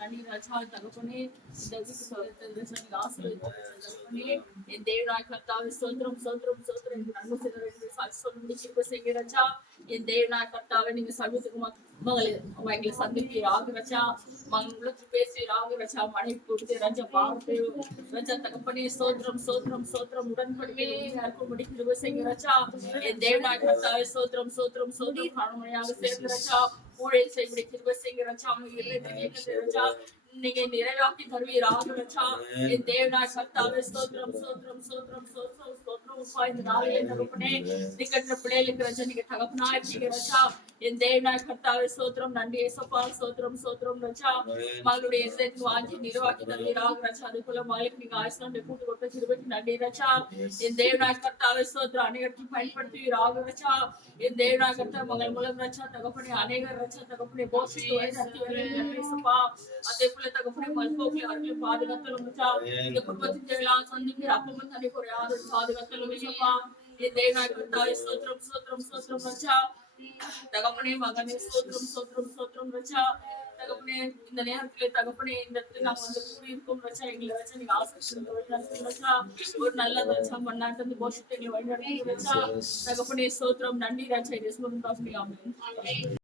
நன்றி ராஜா தகப்பனே. இந்த வீட்டுக்கு ஆசீர்வதித்தே என் தேவனாய் கர்த்தாவே ஸ்தோத்திரம் ஸ்தோத்திரம் ஸ்தோத்திரம். எனக்கு நன்மை செய்த வேண்டிய சாட்சி சொல்லும்படி கிருபை செய்யுங்க ராஜா. என் தேவனாய் கர்த்தாவே நீங்க சமீபத்துக்கு மகளை சந்திப்பீராக ராஜா. மங்களுக்கு பேசுவீராக ராஜா. மனைவி கொடுத்து ராஜா பார்த்து ராஜா தகப்பனே ஸ்தோத்திரம் ஸ்தோத்திரம் ஸ்தோத்திரம். உடன்படிக்கையை அற்புதப்படி கிருபை செய்யுங்க ராஜா. என் தேவனாய் கர்த்தாவே ஸ்தோத்திரம் ஸ்தோத்திரம் ஸ்தோத்திரம். கணவனையாக சேர்ந்து ராஜா ஊழியர் செய்யும்படி கிருபை செய்யுங்க ராஜா. அவங்க இருதயத்தை ராஜா நீங்க நிறைவாக்கி தருவீராக ராஜா. என் தேவனாய் கர்த்தாவே ஸ்தோத்திரம் ஸ்தோத்திரம் ஸ்தோத்திரம் ஸ்தோத்திரம் ஸ்தோத்திரம். இந்த நாளிலே தகப்பனே நீங்க பிள்ளைகளுக்கு ராஜா நீங்க தகப்பனாய் இருக்கீங்க ராஜா. என் தேவனாய் கர்த்தாவே ஸ்தோத்திரம். நன்றி ஏசப்பா ஸ்தோத்திரம் ஸ்தோத்திரம் ராஜா. மகளுடைய இதயத்தை வாங்கி நிறைவாக்கி தருவீராக ராஜா. அதே போல மகளுக்கு நீங்க ஆயுஷ்லாண்டை கூட்டு கொடுத்த கிருபைக்கு நன்றி ராஜா. என் தேவனாய் கர்த்தாவே ஸ்தோத்திரம். அனைவருக்கும் பயன்படுத்துவீராக ராஜா. என் தேவனாய் கர்த்தா மகள் மூலம் ராஜா தகப்பனே அநேகர் ராஜா தகப்பனே போஷித்து நடத்தி வருவீங்க. அதே போல தகப்பனே மல்போக்கில் அவர்களை பாதுகாத்தலும் ராஜா. இந்த குடும்பத்தின் தேவையான சந்திக்கிற அப்பமும் தனி குறையாத பாதுகாத்தலும் ராஜா. என் தேவனாய் கர்த்தாவே ஸ்தோத்திரம் ஸ்தோத்திரம் ஸ்தோத்திரம் ராஜா. தகப்பனே மகனே ஸ்தோத்திரம் ஸ்தோத்திரம் ஸ்தோத்திரம் ராஜா. தகப்பனே இந்த நேரத்திலே தகப்பனே இந்த இடத்துல நாங்க வந்து கூடியிருக்கோம் ராஜா. எங்களை ராஜா நீங்க ஆசீர்வதிங்க ராஜா. ஒரு நல்ல ராஜா மண்ணாட்டு வந்து போஷித்து எங்களை வழிநடத்தி ராஜா. தகப்பனே ஸ்தோத்திரம் நன்றி ராஜா. இது சொல்லுங்க ஆமென்.